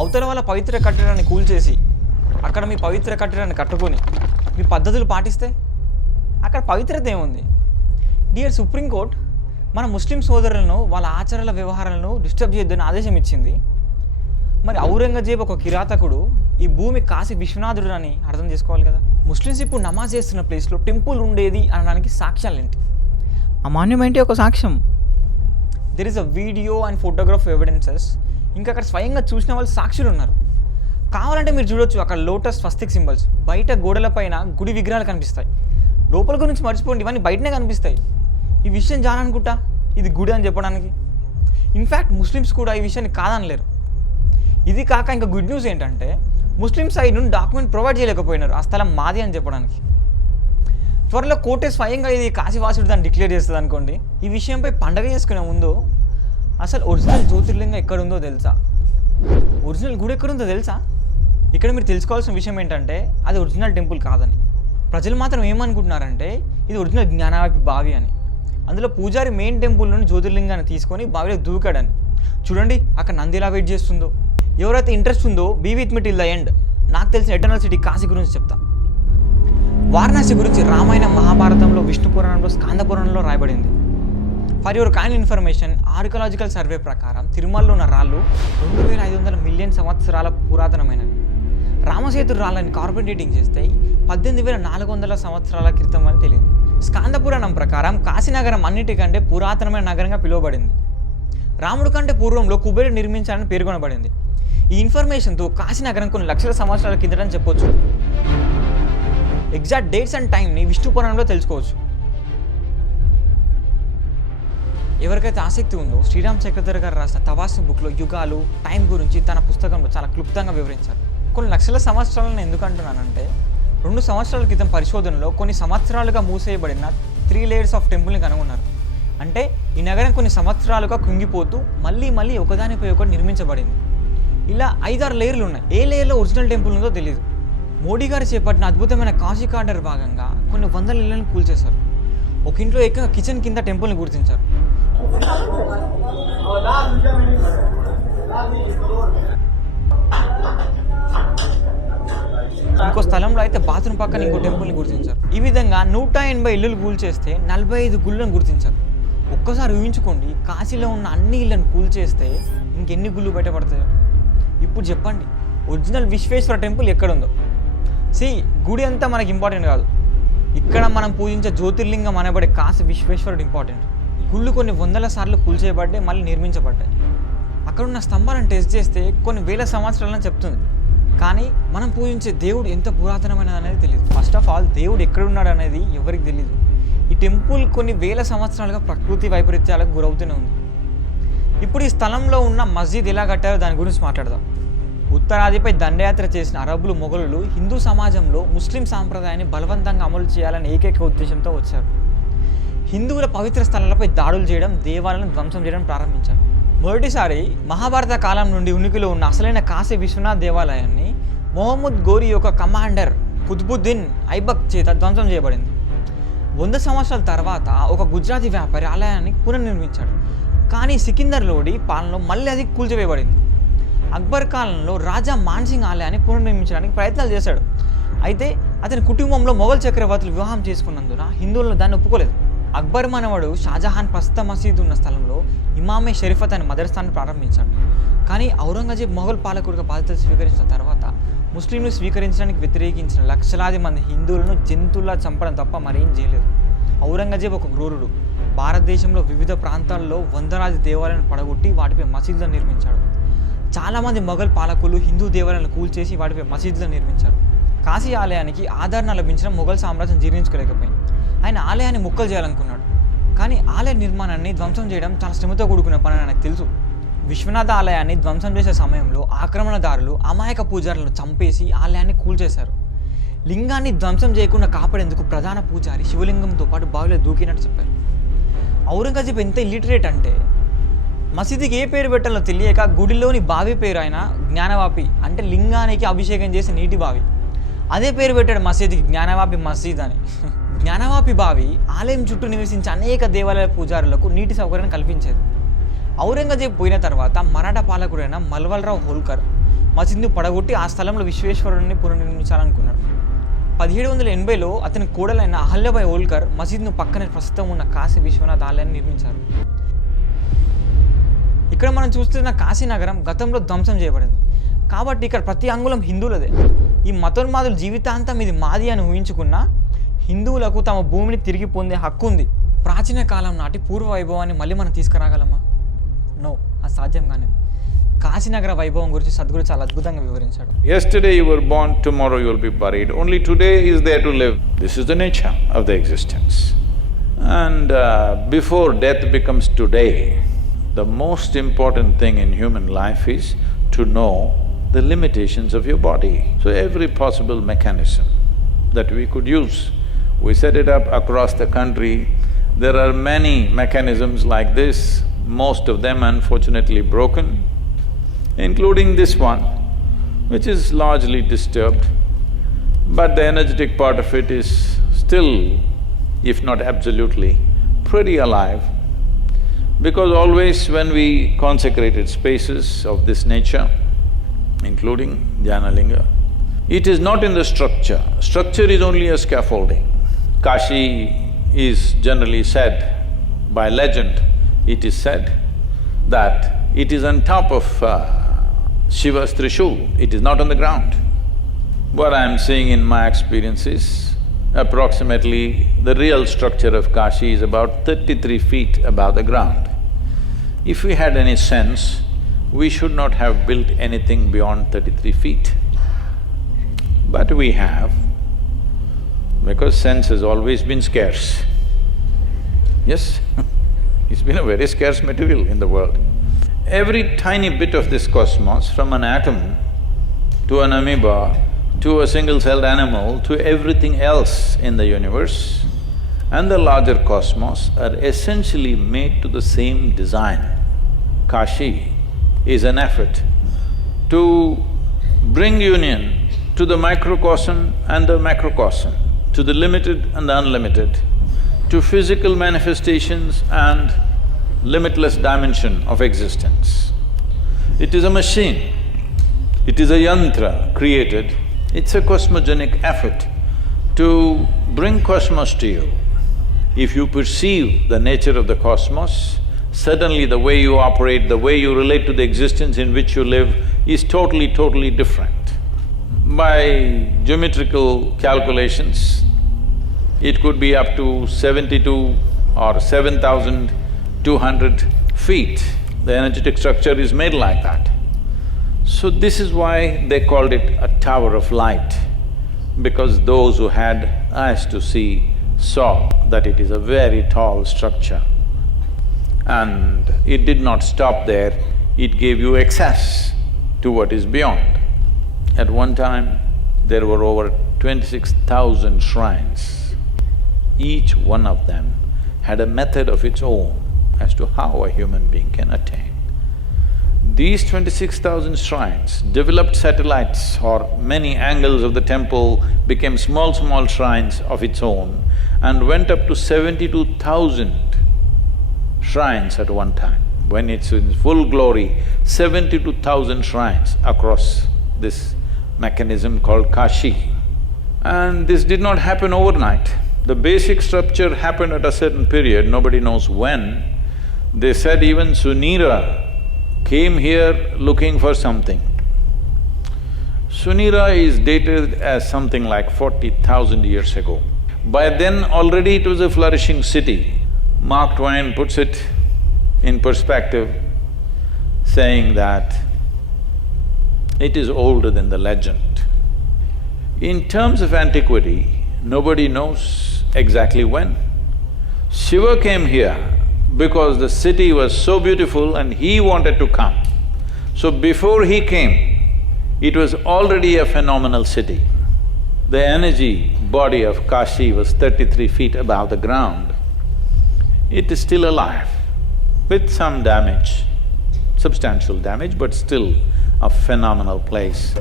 అవతల వాళ్ళ పవిత్ర కట్టడాన్ని కూల్చేసి అక్కడ మీ పవిత్ర కట్టడాన్ని కట్టుకొని మీ పద్ధతులు పాటిస్తే అక్కడ పవిత్రత ఏముంది? డియర్ సుప్రీంకోర్టు మన ముస్లిం సోదరులను వాళ్ళ ఆచారాల వ్యవహారాలను డిస్టర్బ్ చేయొద్దని ఆదేశం ఇచ్చింది. మరి ఔరంగజేబ్ ఒక కిరాతకుడు, ఈ భూమి కాశీ విశ్వనాథుడు అని అర్థం చేసుకోవాలి కదా. ముస్లిమ్స్ ఇప్పుడు నమాజ్ చేస్తున్న ప్లేస్లో టెంపుల్ ఉండేది అనడానికి సాక్ష్యాలు ఏంటి? ఆ మాన్యుమెంట్ ఒక సాక్ష్యం. There is a video and photograph evidences. ఇంకా అక్కడ స్వయంగా చూసిన వాళ్ళు సాక్షులు ఉన్నారు. కావాలంటే మీరు చూడొచ్చు, అక్కడ లోటస్ స్వస్తిక్ సింబల్స్, బయట గోడల పైన గుడి విగ్రహాలు కనిపిస్తాయి. లోపల గురించి మర్చిపోండి, ఇవన్నీ బయటనే కనిపిస్తాయి. ఈ విషయం జాననుకుంటా ఇది గుడి అని చెప్పడానికి. ఇన్ఫ్యాక్ట్ ముస్లిమ్స్ కూడా ఈ విషయాన్ని కాదనలేరు. ఇది కాక ఇంకా గుడ్ న్యూస్ ఏంటంటే ముస్లిం సైడ్ నుండి డాక్యుమెంట్ ప్రొవైడ్ చేయలేకపోయినారు ఆ స్థలం మాది అని చెప్పడానికి. త్వరలో కోర్టే స్వయంగా ఇది కాశీవాసుడు దాన్ని డిక్లేర్ చేస్తుంది అనుకోండి. ఈ విషయంపై పండగ చేసుకునే ముందు అసలు ఒరిజినల్ జ్యోతిర్లింగం ఎక్కడుందో తెలుసా? ఒరిజినల్ గుడి ఎక్కడుందో తెలుసా? ఇక్కడ మీరు తెలుసుకోవాల్సిన విషయం ఏంటంటే అది ఒరిజినల్ టెంపుల్ కాదని. ప్రజలు మాత్రం ఏమనుకుంటున్నారంటే ఇది ఒరిజినల్ జ్ఞానవాపి బావి అని. అందులో పూజారి మెయిన్ టెంపుల్ నుండి జ్యోతిర్లింగాన్ని తీసుకొని బావిలో దూకాడని. చూడండి అక్కడ నంది ఎలా వెయిట్ చేస్తుందో. ఎవరైతే ఇంట్రెస్ట్ ఉందో be with me till the end. నాకు తెలిసిన ఎటర్నల్ సిటీ కాశీ గురించి చెప్తా. వారణాసి గురించి రామాయణ మహాభారతంలో, విష్ణు పురాణంలో, స్కాంద పురాణంలో రాయబడింది. For your kind information, archaeological survey ప్రకారం తిరుమలలో ఉన్న రాళ్ళు 2500 మిలియన్ సంవత్సరాల పురాతనమైనవి. రామసేతు రాళ్ళని కార్బన్ డేటింగ్ చేస్తే 18400 సంవత్సరాల క్రితం అని తెలియదు. స్కాంద పురాణం ప్రకారం కాశీనగరం అన్నిటికంటే పురాతనమైన నగరంగా పిలువబడింది. రాముడు కంటే పూర్వంలో కుబేరుడు నిర్మించాలని పేర్కొనబడింది. ఈ ఇన్ఫర్మేషన్తో కాశీనగరం కొన్ని లక్షల సంవత్సరాల కిందటని చెప్పొచ్చు. ఎగ్జాక్ట్ డేట్స్ అండ్ టైంని విష్ణు పురాణంలో తెలుసుకోవచ్చు. ఎవరికైతే ఆసక్తి ఉందో శ్రీరామ్ చక్రధర్ గారు రాసిన తవాసి బుక్లో యుగాలు, టైం గురించి తన పుస్తకంలో చాలా క్లుప్తంగా వివరించారు. కొన్ని లక్షల సంవత్సరాలను ఎందుకు అంటున్నానంటే 2 సంవత్సరాల క్రితం పరిశోధనలో కొన్ని సంవత్సరాలుగా మూసేయబడిన 3 లేయర్స్ ఆఫ్ టెంపుల్ని కనుగొన్నారు. అంటే ఈ నగరం కొన్ని సంవత్సరాలుగా కుంగిపోతూ మళ్ళీ ఒకదానిపై ఒకటి నిర్మించబడింది. ఇలా 5-6 లేయర్లు ఉన్నాయి. ఏ లేయర్లో ఒరిజినల్ టెంపుల్ ఉందో తెలియదు. మోడీ గారు చేపట్టిన అద్భుతమైన కాశీ కార్డర్ భాగంగా కొన్ని 100 ఇళ్లను కూల్చేశారు. ఒక ఇంట్లో ఏకంగా కిచెన్ కింద టెంపుల్ని గుర్తించారు. ఇంకో స్థలంలో అయితే బాత్రూమ్ పక్కన ఇంకో టెంపుల్ని గుర్తించారు. ఈ విధంగా 180 ఇళ్ళు కూల్చేస్తే 45 గుళ్ళను గుర్తించారు. ఒక్కసారి ఊహించుకోండి, కాశీలో ఉన్న అన్ని ఇళ్లను కూల్చేస్తే ఇంకెన్ని గుళ్ళు బయటపడతాయో. ఇప్పుడు చెప్పండి, ఒరిజినల్ విశ్వేశ్వర టెంపుల్ ఎక్కడుందో? గుడి అంతా మనకి ఇంపార్టెంట్ కాదు. ఇక్కడ మనం పూజించే జ్యోతిర్లింగం అనబడే కాశీ విశ్వేశ్వరుడు ఇంపార్టెంట్. గుళ్ళు కొన్ని 100 సార్లు కూల్చేయబడ్డాయి, మళ్ళీ నిర్మించబడ్డాయి. అక్కడున్న స్తంభాలను టెస్ట్ చేస్తే కొన్ని 1000 సంవత్సరాలని చెప్తుంది. కానీ మనం పూజించే దేవుడు ఎంత పురాతనమైనది అనేది తెలియదు. ఫస్ట్ ఆఫ్ ఆల్ దేవుడు ఎక్కడున్నాడు అనేది ఎవరికి తెలియదు. ఈ టెంపుల్ కొన్ని 1000 సంవత్సరాలుగా ప్రకృతి వైపరీత్యాలకు గురవుతూనే ఉంది. ఇప్పుడు ఈ స్థలంలో ఉన్న మస్జిద్ ఎలా కట్టారో దాని గురించి మాట్లాడదాం. ఉత్తరాదిపై దండయాత్ర చేసిన అరబ్బులు, మొఘలులు హిందూ సమాజంలో ముస్లిం సాంప్రదాయాన్ని బలవంతంగా అమలు చేయాలని ఏకైక ఉద్దేశంతో వచ్చారు. హిందువుల పవిత్ర స్థలాలపై దాడులు చేయడం, దేవాలయాలను ధ్వంసం చేయడం ప్రారంభించారు. మొదటిసారి మహాభారత కాలం నుండి ఉనికిలో ఉన్న అసలైన కాశీ విశ్వనాథ్ దేవాలయాన్ని మొహమ్మద్ గోరి యొక్క కమాండర్ కుతుబుద్దీన్ ఐబక్ చేత ధ్వంసం చేయబడింది. 100 సంవత్సరాల తర్వాత ఒక గుజరాతీ వ్యాపారి ఆలయాన్ని పునర్నిర్మించాడు. కానీ సికిందర్ లోడి పాలనలో మళ్ళీ అది కూల్చివేయబడింది. అక్బర్ కాలంలో రాజా మాన్సింగ్ ఆలయాన్ని పునర్నిర్మించడానికి ప్రయత్నాలు చేశాడు. అయితే అతని కుటుంబంలో మొఘల్ చక్రవర్తులు వివాహం చేసుకున్నందున హిందువులను దాన్ని ఒప్పుకోలేదు. అక్బర్ మనవడు షాజహాన్ ప్రస్తుత మసీదు ఉన్న స్థలంలో ఇమామే షరీఫత్ అనే మదర్సాన్ని ప్రారంభించాడు. కానీ ఔరంగజేబ్ మొఘల్ పాలకుడిగా బాధ్యతలు స్వీకరించిన తర్వాత ముస్లింలు స్వీకరించడానికి వ్యతిరేకించిన లక్షలాది మంది హిందువులను జంతువులా చంపడం తప్ప మరేం చేయలేదు. ఔరంగజేబ్ ఒక క్రూరుడు. భారతదేశంలో వివిధ ప్రాంతాల్లో వందలాది దేవాలయాలను పడగొట్టి వాటిపై మసీదులను నిర్మించాడు. చాలామంది మొఘల్ పాలకులు హిందూ దేవాలయాలను కూల్చేసి వాటిపై మసీదులను నిర్మించారు. కాశీ ఆలయానికి ఆదరణ లభించడం మొఘల్ సామ్రాజ్యం జీర్ణించుకోలేకపోయింది. ఆయన ఆలయాన్ని ముక్కలు చేయాలనుకున్నాడు. కానీ ఆలయ నిర్మాణాన్ని ధ్వంసం చేయడం చాలా శ్రమతో కూడుకున్న పని అని నాకు తెలుసు. విశ్వనాథ ఆలయాన్ని ధ్వంసం చేసే సమయంలో ఆక్రమణదారులు అమాయక పూజారులను చంపేసి ఆలయాన్ని కూల్చేశారు. లింగాన్ని ధ్వంసం చేయకుండా కాపాడేందుకు ప్రధాన పూజారి శివలింగంతో పాటు బావిలో దూకినట్టు చెప్పారు. ఔరంగజేబ్ ఎంత ఇల్లిటరేట్ అంటే మసీదుకి ఏ పేరు పెట్టాలో తెలియక గుడిలోని బావి పేరు ఆయన జ్ఞానవాపి, అంటే లింగానికి అభిషేకం చేసే నీటి బావి, అదే పేరు పెట్టాడు మసీదుకి, జ్ఞానవాపి మసీద్ అని. జ్ఞానవాపి బావి ఆలయం చుట్టూ నివసించే అనేక దేవాలయ పూజారులకు నీటి సౌకర్యం కల్పించేది. ఔరంగజేబ్ పోయిన తర్వాత మరాఠా పాలకుడైన మల్వల్రావు హోల్కర్ మసీద్ను పడగొట్టి ఆ స్థలంలో విశ్వేశ్వరుడిని పునర్నిర్మించాలనుకున్నాడు. 1780లో అతని కోడలైన అహల్యాబాయి హోల్కర్ మసీద్ను పక్కనే ప్రస్తుతం ఉన్న కాశీ విశ్వనాథ్ ఆలయాన్ని నిర్మించారు. ఇక్కడ మనం చూస్తున్న కాశీ నగరం గతంలో ధ్వంసం చేయబడింది కాబట్టి ఇక్కడ ప్రతి అంగుళం హిందువులదే. ఈ మతోన్మాదుల జీవితాంతం ఇది మాది అని ఊహించుకున్న హిందువులకు తమ భూమిని తిరిగి పొందే హక్కు ఉంది. ప్రాచీన కాలం నాటి పూర్వ వైభవాన్ని మళ్ళీ మనం తీసుకురాగలమా? నో, అది సాధ్యం కానీ. కాశీనగర వైభవం గురించి సద్గురు చాలా అద్భుతంగా వివరించాడు. Yesterday you were born, tomorrow you will be buried. Only today is there to live. This is the nature of the existence. And before death becomes today, the most important thing in human life is to know the limitations of your body. So every possible mechanism that we could use, we set it up across the country. There are many mechanisms like this, most of them unfortunately broken, including this one, which is largely disturbed, but the energetic part of it is still, if not absolutely, pretty alive. Because always when we consecrated spaces of this nature, including Jnanalinga, it is not in the structure. Structure is only a scaffolding. Kashi is generally said, by legend, it is said that it is on top of Shiva's Trishul, it is not on the ground. What I am seeing in my experience is, approximately the real structure of Kashi is about 33 feet above the ground. If we had any sense, we should not have built anything beyond 33 feet. But we have, because sense has always been scarce. Yes, it's been a very scarce material in the world. Every tiny bit of this cosmos, from an atom to an amoeba to a single-celled animal to everything else in the universe and the larger cosmos are essentially made to the same design. Kashi is an effort to bring union to the microcosm and the macrocosm, to the limited and the unlimited, to physical manifestations and limitless dimension of existence. It is a machine, it is a yantra created, it's a cosmogenic effort to bring cosmos to you. If you perceive the nature of the cosmos, suddenly the way you operate, the way you relate to the existence in which you live is totally different. By geometrical calculations, it could be up to 72 or 7,200 feet. The energetic structure is made like that. So this is why they called it a tower of light, because those who had eyes to see saw that it is a very tall structure. And it did not stop there, it gave you access to what is beyond. At one time, there were over 26,000 shrines. Each one of them had a method of its own as to how a human being can attain. These 26,000 shrines developed satellites, or many angles of the temple became small shrines of its own and went up to 72,000 shrines at one time. When it's in full glory, 72,000 shrines across this mechanism called Kashi. And this did not happen overnight. The basic structure happened at a certain period, nobody knows when. They said even Sunira came here looking for something. Sunira is dated as something like 40,000 years ago. By then already it was a flourishing city. Mark Twain puts it in perspective, saying that it is older than the legend. In terms of antiquity, nobody knows exactly when. Shiva came here because the city was so beautiful and he wanted to come. So before he came, it was already a phenomenal city. The energy body of Kashi was 33 feet above the ground. It is still alive, with some damage, substantial damage, but still a phenomenal place.